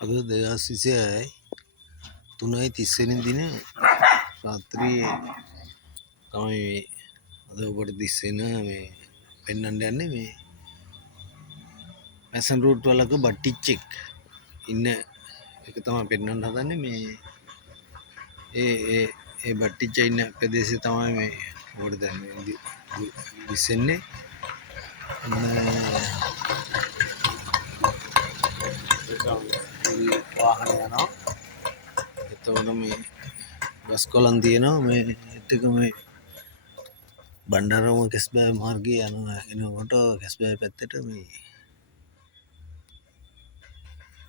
අද 2026යි 3:30 වෙනි දින රාත්‍රියේ තමයි අද ඔබට දිස්සෙන මේ පෙන්වන්න යන්නේ මේ මැසන් රූට් වලක බට්ටිච්චෙක් ඉන්න එක තමයි පෙන්වන්න හදන්නේ මේ ඒ බට්ටිච්ච ඉන්න ප්‍රදේශය තමයි මේ ඔබට දැන් දිස්සෙන්නේ වාහන යනවා එතකොට මේ ගස් කොළන් තියෙනවා මේ එතක මේ බණ්ඩාරම කෙස්බෑ මාර්ගයේ එනකොට කෙස්බෑ පැත්තට මේ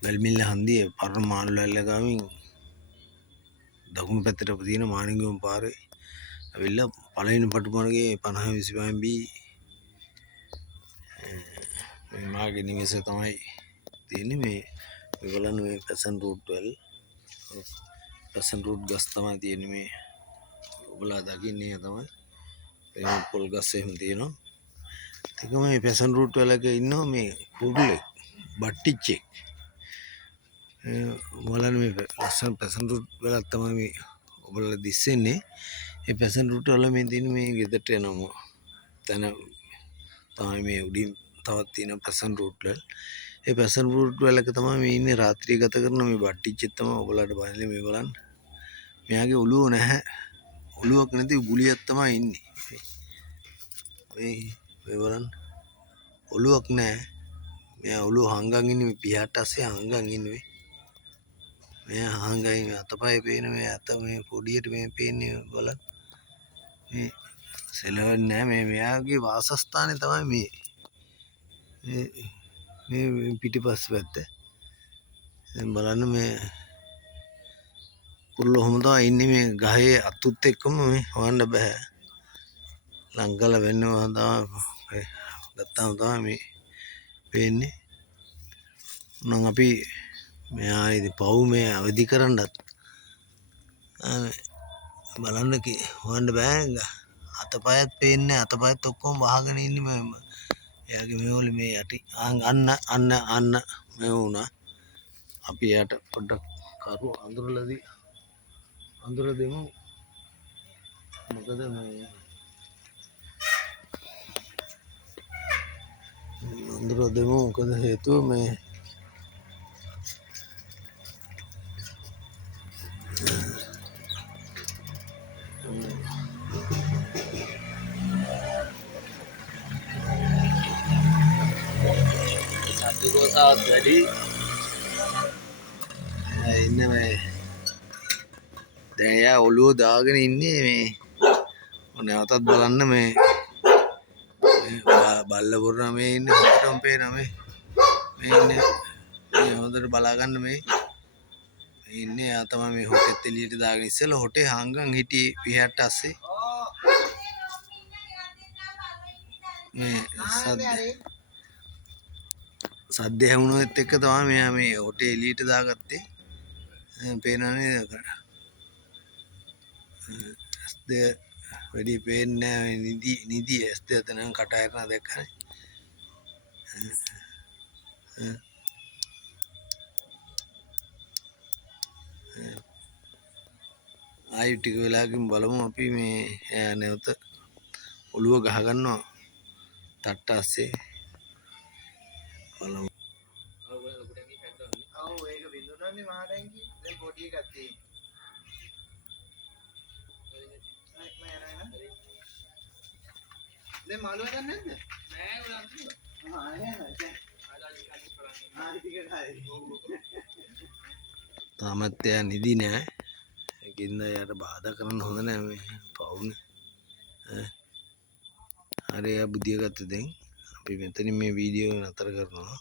වැල්මිල්ල හන්දියේ පරණ මාළුවැල්ල ගාමින් දකුණු පැත්තට තියෙන මාණිගම පාරේ ඇවිල්ලා පළවෙනි පටුමාර්ගයේ 50-25 B මේ මාගේ නිවස තමයි තියෙන්නේ මේ ඒගොල්ලන් මේ පැසන් රූට් වල පැසන් රූට් ගස් තමයි තියෙන්නේ මේ ඔබලා දකින්නේ තමයි ඒ පොල් ගස් එහෙම තියෙනවා ඒක මේ පැසන් රූට් වලක ඉන්නවා මේ කුරුල්ලෙක් බට්ටිච්චෙක් බලන්න මේ ලස්සන පැසන් රූට් වලක් තමයි මේ ඔබලා දිස්සෙන්නේ ඒ පැසන් රූට් වල මේ තියෙන මේ ගෙදරට යනවා තන තමයි මේ උඩින් තවත් තියෙන පැසන් රූට් වල ඒ පැසන් රූට් වලක තමයි මේ ඉන්නේ රාත්‍රිය ගත කරන මේ බට්ටිච්චෙක් තමයි ඔබලාට බලන්නේ මේගොල්ලන් මෙයාගේ ඔළුව නැහැ ඔළුවක් නැති ගුලියක් තමයි ඉන්නේ මේ බලන්න ඔළුවක් නැහැ මෙයා ඔළුව හංගන් ඉන්නේ මේ පියාට ඇස්සේ හංගන් ඉන්නේ මෙයා හංගන් අතපය පේන මේ අත මේ පොඩියට මේ පේන්නේ බලන්න මේ සෙලවන්නේ නැහැ මේ මෙයාගේ වාසස්ථානේ තමයි මේ පිටිපස්ස පැත්ත දැන් බලන්න මේ කුරුල්ලෝ කොහොමද ඉන්නේ මේ ගහේ අතුත් එක්කම මේ හොයන්න බෑ ලංකල වෙන්නවා තමයි ගත්තාම තමයි මේ පේන්නේ නම් අපි මෙයා ඉතින් පව් මේ අවදි කරන්නත් බලන්න හොයන්න බෑ අතපයත් පේන්නේ අතපයත් ඔක්කොම වහගෙන ඉන්නේ මේ එයාගේ මේවල මේ යටි අන්න මේ වුණා අපි යට පොඩ්ඩක් කරු අඳුර දෙමු මොකද මේ අඳුර දෙමු මොකද හේතුව මේ සතුගෝසාවත් වැඩි ඉන්න මේ දැන් එයා ඔළුව දාගෙන ඉන්නේ මේ නැවතත් බලන්න මේ බල්ල පුරන මේ ඉන්නේ හොඳටම පේනවා මේ ඉන්නේ මේ හොඳට බලා ගන්න මේ ඉන්නේ එයා තමයි මේ හොටෙත් එළියට දාගෙන ඉස්සෙල්ලා හොටේ හංගන් හිටියේ පිහට ඇස්සේ මේ සද්ද හැමුණොත් එක්ක තමයි මෙයා මේ හොටේ එළියට දාගත්තේ පේනවනේ ඇස්ද වැඩි පේන්නේ නැහැ නිදි ඇස්ද එතන කට ඇරලා දැක්කනේ ආයෙ ටික වෙලාවකින් බලමු අපි මේ එයා නැවත ඔළුව ගහ ගන්නවා තට්ට ඇස්සේ බලමු ඔව් ඒක බින්දුනන්නේ මහා ටැංකිය දැන් පොඩි එකක් තියෙන්නේ දැන් මාළු හදන්නේ නැද්ද නෑ තාමත් එයා නිදි නෑ ඒකින්ද එයාට බාධා කරන්න හොඳ නෑ මේ පවුනේ හරි එයා බුදිය ගත්ත දැන් අපි මෙතනින් මේ වීඩියෝ නතර කරනවා